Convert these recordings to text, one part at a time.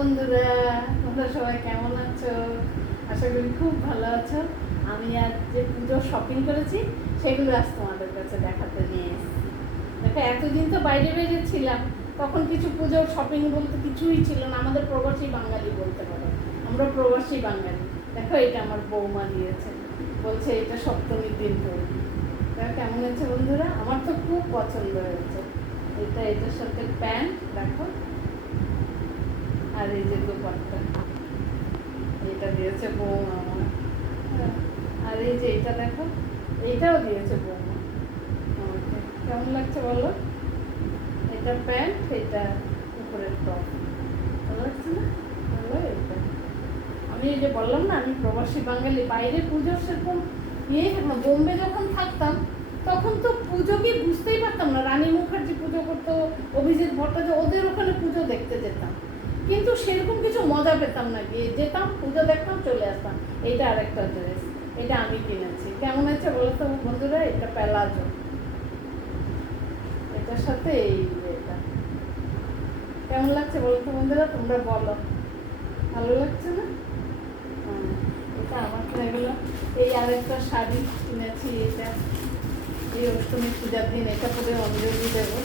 বন্ধুরা, তোমরা সবাই কেমন আছো? আশা করি খুব ভালো আছো। আমি আজ যে পুজোর শপিং করেছি সেগুলো আজ তোমাদের কাছে দেখাতে নিয়ে এসেছি। দেখো, এতদিন তো বাইরে বাইরে ছিলাম, তখন কিছু পুজোর শপিং বলতে কিছুই ছিল না। আমাদের প্রবাসী বাঙালি বলতে পারো, আমরা প্রবাসী বাঙালি। দেখো, এটা আমার বৌমা দিয়েছে, বলছে এটা সপ্তমীর দিন করবি। দেখো কেমন হয়েছে বন্ধুরা, আমার তো খুব পছন্দ হয়েছে। এটার সাথে প্যান্ট দেখো, আর এই যে দোপাট্টা এটা দিয়েছে বৌমা আমার। আর এই যে এটা দেখো, এইটাও দিয়েছে বৌমা আমাকে। কেমন লাগছে বলো? এটা প্যান্ট, এটা উপরের টপ। ভালো লাগছে না? ভালো। এটা আমি এই যে বললাম না, আমি প্রবাসী বাঙালি, বাইরে পুজোর সেরকম ইয়ে না। বোম্বে যখন থাকতাম তখন তো পুজো কি বুঝতেই পারতাম না। রানী মুখার্জি পুজো করতো, অভিজিৎ ভট্টাচার্য, ওদের ওখানে পুজো দেখতে যেতাম, কিন্তু সেরকম কিছু মজা পেতাম না। গিয়ে যেতাম, পুজো দেখতাম, চলে আসতাম। এইটা আরেকটা ড্রেস, এটা আমি কিনেছি। কেমন হয়েছে বলো তো বন্ধুরা? এটা প্যালাজো, এটার সাথে এই এটা কেমন লাগছে বলো তো বন্ধুরা? তোমরা বলো, ভালো লাগছে না? এটা আমার কিনে গেলো। এই আরেকটা শাড়ি কিনেছি, এটা এই অষ্টমী পূজার দিন এটা পরে অঞ্জলি দেবো।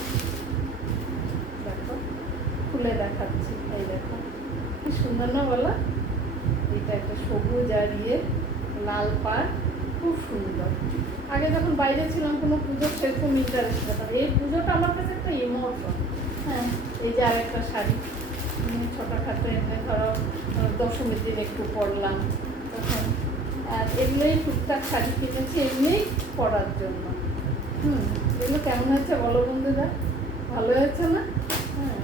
দেখো, খুলে দেখাচ্ছি। এই দেখো কি সুন্দর না বলো? এটা একটা সবুজ আর ইয়ে লাল পাড়, খুব সুন্দর। আগে যখন বাইরে ছিলাম কোনো পুজো সেরকম ইন্টারেস্ট পেতাম। এই পুজোটা আমার কাছে একটা ইমোশন। হ্যাঁ, এই যে আরেকটা শাড়ি ছোটোখাটো, এমনি ধরো দশমীর দিন একটু পরলাম তখন। আর এগুলোই টুকটাক শাড়ি কিনেছি এমনিই পরার জন্য। এগুলো কেমন হয়েছে বলো বন্ধুরা? ভালো হয়েছে না? হ্যাঁ।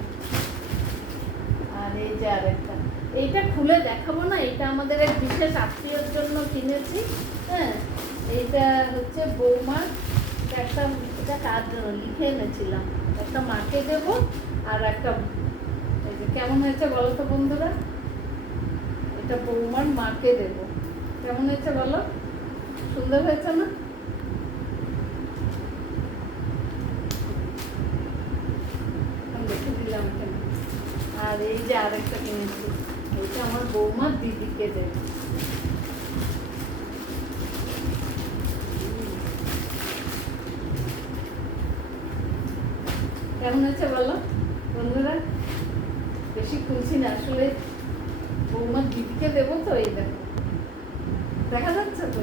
আর এই যে আরেকটা, এইটা খুলে দেখাবো না, এটা আমাদের এক বিশেষ আত্মীয়র জন্য কিনেছি। হ্যাঁ, এইটা হচ্ছে বৌমার একটা, এটা কার জন্য লিখে এনেছিলাম, একটা মাকে দেবো আর একটা। এই যে কেমন হয়েছে বলো তো বন্ধুরা? এটা বৌমার মাকে দেবো। কেমন হয়েছে বলো? সুন্দর হয়েছে না? দেখে দিলাম এখানে। আর এই যে আরেকটা কিনেছি, এইটা আমার বৌমার দিদিকে দেবো। কেমন হয়েছে বলো বন্ধুরা? বেশি খুলছি না, আসলে বৌমার দিদিকে দেবো তো। এই দেখো, দেখা যাচ্ছে তো?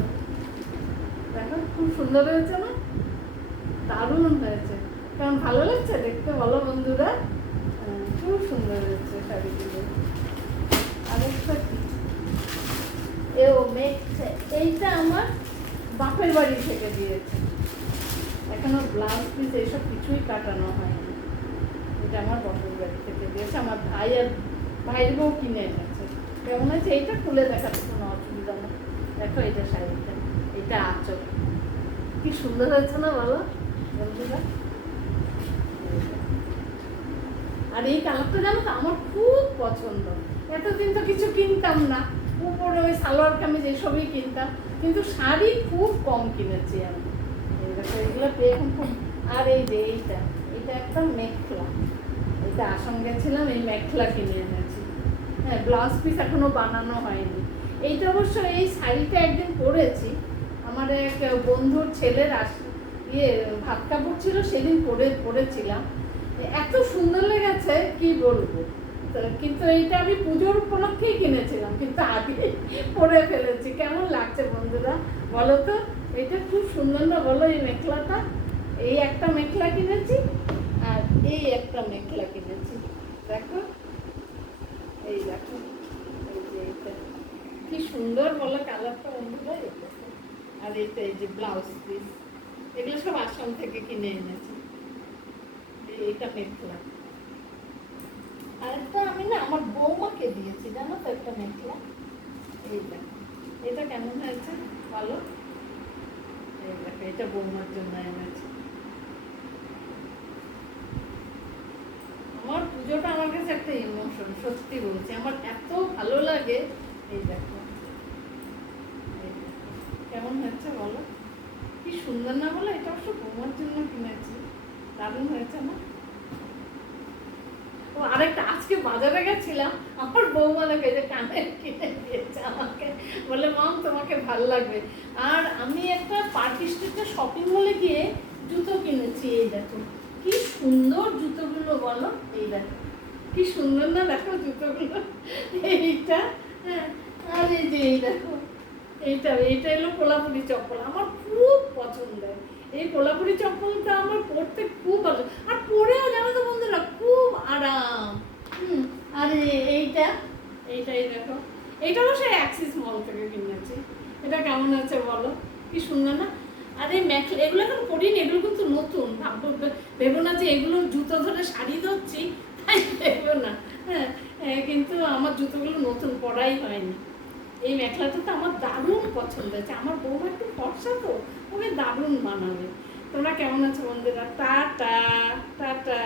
দেখো খুব সুন্দর হয়েছে না? দারুণ হয়েছে। কেমন ভালো লাগছে দেখতে বলো বন্ধুরা? খুব সুন্দর হয়েছে শাড়িগুলো। আরেকটা কি, এইটা আমার বাপের বাড়ি থেকে দিয়েছে, এখনো ব্লাউজ পিস এইসব কিছুই কাটানো হয়নি। এটা আমার বাপের বাড়ি থেকে দিয়েছে, আমার ভাই আর ভাইয়ের বউ কিনে এনেছে। কেমন হয়েছে? এইটা খুলে দেখাতে কোনো অসুবিধা নেই। দেখো এটা শাড়িটা, এটা আঁচল, কি সুন্দর হয়েছে না বলো বন্ধুরা? আর এই কালারটা জানো তো আমার খুব পছন্দ। এতদিন তো কিছু কিনতাম না, উপরে ওই সালোয়ার কামিজ এসবই কিনতাম, কিন্তু শাড়ি খুব কম কিনেছি আমি। এগুলো পেয়ে এখন খুব। আর এই যে এইটা, এটা একটা মেখলা, এটা আসাম গেছিলাম, এই মেখলা কিনে এনেছি। হ্যাঁ, ব্লাউজ পিস এখনো বানানো হয়নি। এইটা অবশ্য, এই শাড়িটা একদিন পরেছি, আমার এক বন্ধুর ছেলের ভাত কাপড় ছিল, সেদিন পরেছিলাম, এত সুন্দর লেগেছে কি বলবো। কিন্তু এইটা আমি পুজোর উপলক্ষেই কিনেছিলাম, কিন্তু আগে পরে ফেলেছি। কেমন লাগছে বন্ধুরা বলো তো? এটা খুব সুন্দর না বলো? এই মেখলাটা, এই একটা মেখলা কিনেছি আর এই একটা মেখলা কিনেছি। দেখো, এই দেখো, এই যে এইটা কি সুন্দর বলো কালারটা বন্ধুরা? আর এইটা এই যে ব্লাউজ পিস, এগুলো সব আসাম থেকে কিনে এনেছি। এইটা মেখলা, আরেকটা আমি না আমার বৌমাকে দিয়েছি জানো তো, একটা মেখলা। এই দেখো, এটা কেমন হয়েছে বলো? এই দেখো, এটা বৌমার জন্য এনেছি। আমার পুজোটা আমার কাছে একটা ইমোশন, সত্যি বলছি, আমার এত ভালো লাগে। এই দেখো, কেমন হয়েছে বলো? কি সুন্দর না বলো? এটা অবশ্য বৌমার জন্য কিনেছি, দারুণ হয়েছে না? ও আরেকটা আজকে বাজারে গেছিলাম, আমার বৌমাকে যে কানের কিনে দিয়েছে আমাকে, বলে মাম তোমাকে ভালো লাগবে। আর আমি একটা পার্টি স্ট্রিটে শপিং মলে গিয়ে জুতো কিনেছি। এই দেখো কি সুন্দর জুতোগুলো, বলো এই দেখো কি সুন্দর না, দেখো জুতোগুলো এইটা। হ্যাঁ, আর এই যে এই দেখো এইটা এলো কোলাপুরি চপ্পল, আমার খুব পছন্দের। এই কোলাপুরি চপ্পলটা আমার পরতে খুব ভালো, আর পরেও জানো তো বন্ধুরা খুব আরাম। আর এইটাই দেখো, এইটাও সেই অ্যাক্সিস মল থেকে কিনেছি। এটা কেমন আছে বলো, কি সুন্দর না। আর এই এগুলো এখন পরিনি, এগুলো কিন্তু নতুন। ভেবো না যে এগুলো জুতো ধরে শাড়ি ধরছি, তাই ভেবো না। হ্যাঁ, কিন্তু আমার জুতোগুলো নতুন, পরাই হয়নি। এই মেখলাটা তো আমার দারুণ পছন্দ হয়েছে, আমার বৌমা একটু ফর্সা তো, ওকে দারুণ মানাবে। তোমরা কেমন আছো বন্ধুরা? Tata tata.